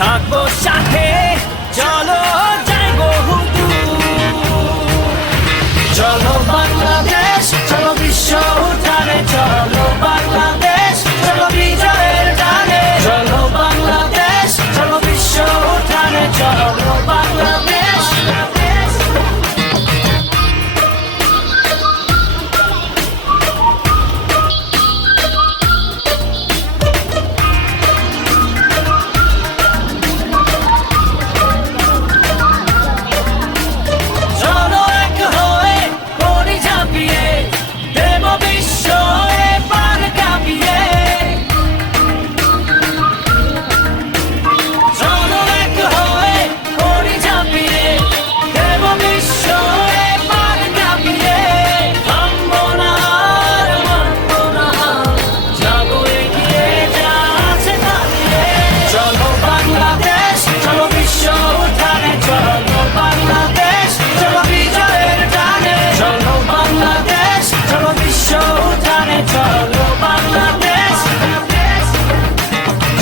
থাকব সাথে চলো যাই বহু চলো বাংলাদেশ চলো বিশ্ব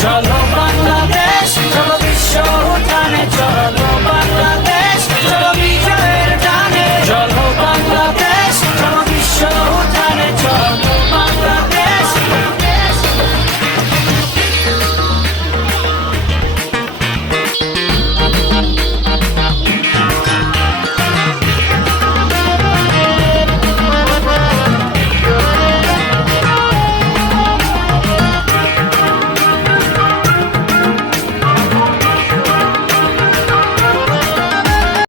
Shalom.